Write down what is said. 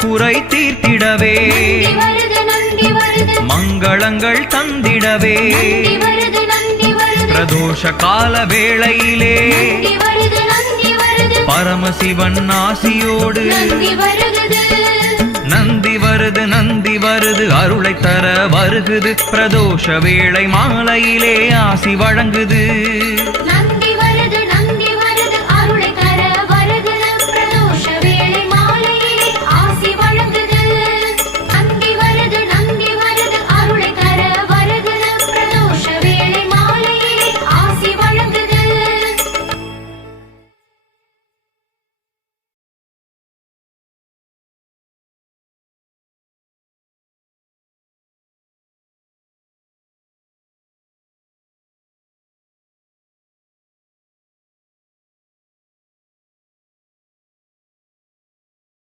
குறை தீர்த்திடவே மங்களங்கள் தந்திடவே பிரதோஷ கால வேளையிலே பரமசிவன் ஆசியோடு நந்தி வருது அருளை தர வருகுது பிரதோஷ வேளை மாலையிலே ஆசி வழங்குது.